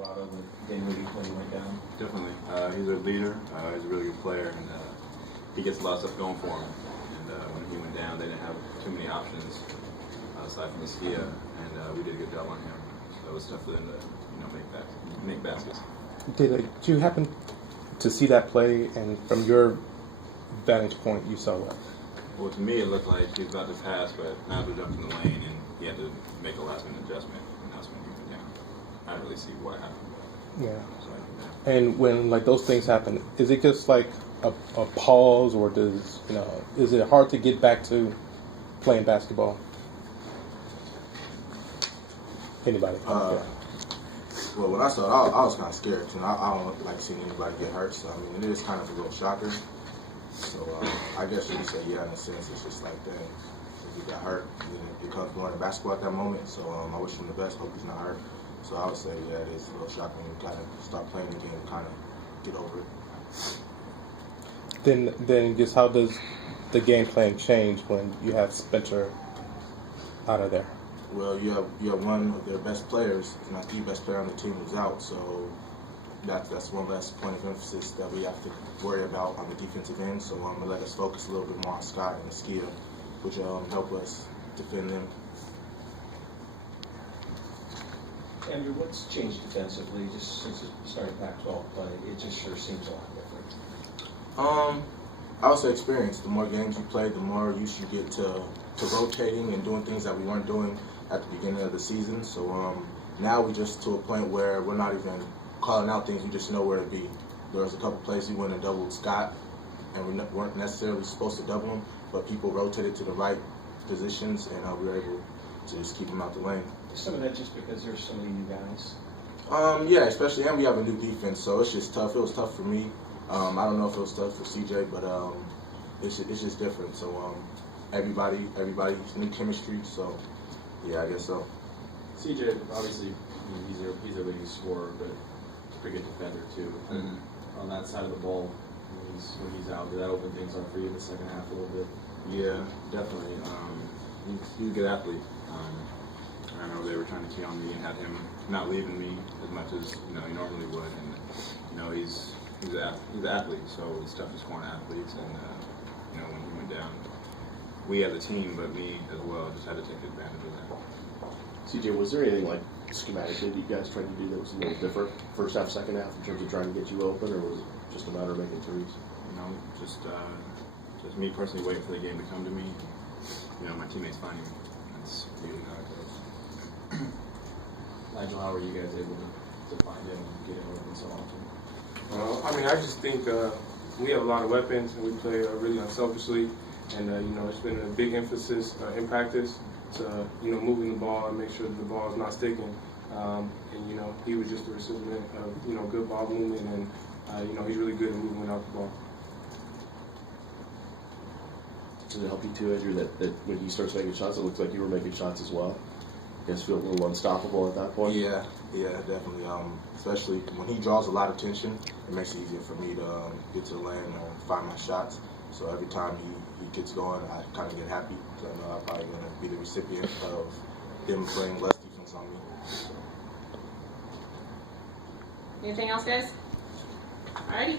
A lot of with Dinwiddie when he went down. Definitely. He's a leader. He's a really good player, and he gets a lot of stuff going for him. And when he went down, they didn't have too many options aside from the Skia, and we did a good job on him. So it was tough for them to, make baskets. Did you happen to see that play, and from your vantage point, you saw what? Well, to me, it looked like he was about to pass, but Nigel jumped in the lane, and he had to make a last-minute adjustment, and that's when he went down. I didn't really see what happened. Yeah. So, And when like those things happen, is it just like a pause, or is it hard to get back to playing basketball? Anybody? Well, when I saw it, I was kind of scared too. I don't like seeing anybody get hurt, so I mean, it is kind of a little shocker. So I guess you could say, yeah, in a sense, it's just like that. If he got hurt, it becomes more in basketball at that moment. So I wish him the best. Hope he's not hurt. So I would say, yeah, it is a little shocking when you kind of start playing the game and kind of get over it. Then just how does the game plan change when you have Spencer out of there? Well, you have one of their best players, if not the best player on the team, who's out. So that's one less point of emphasis that we have to worry about on the defensive end. So let us focus a little bit more on Scott and Skia, which help us defend them. Andrew, what's changed defensively just since it started Pac-12 play? It just sure seems a lot different. I would say experience. The more games you play, the more used you get to rotating and doing things that we weren't doing at the beginning of the season. So now we're just to a point where we're not even calling out things. We just know where to be. There was a couple plays we went and doubled Scott, and we weren't necessarily supposed to double him, but people rotated to the right positions, and we were able to just keep him out the lane. Is some of that just because there's so many new guys? Yeah, especially, and we have a new defense, so it's just tough. It was tough for me. I don't know if it was tough for CJ, but it's just different. So everybody's new chemistry. So yeah, I guess so. CJ, obviously, he's a leading scorer, but a pretty good defender too. On that side of the ball, when he's out, did that open things up for you in the second half a little bit? Yeah, definitely. He's a good athlete. I know they were trying to key on me and had him not leaving me as much as he normally would, and he's an athlete, so it's tough to score on athletes. And when he went down, we as a team, but me as well, just had to take advantage of that. CJ, was there anything like schematically that you guys tried to do that was a little different first half, second half in terms of trying to get you open, or was it just a matter of making threes? Just me personally waiting for the game to come to me. My teammates finding me. That's usually how it goes. Nigel, how were you guys able to find him and get him open so often? I just think we have a lot of weapons, and we play really unselfishly. And it's been a big emphasis in practice to moving the ball and make sure that the ball is not sticking. And he was just a recipient of good ball movement, and he's really good at moving without the ball. Did it help you too, Andrew, that when he starts making shots, it looks like you were making shots as well? You guys feel a little unstoppable at that point? Yeah, definitely. Especially when he draws a lot of attention, it makes it easier for me to get to the lane or find my shots. So every time he gets going, I kind of get happy because I know I'm probably going to be the recipient of them playing less defense on me. So. Anything else, guys? Alrighty.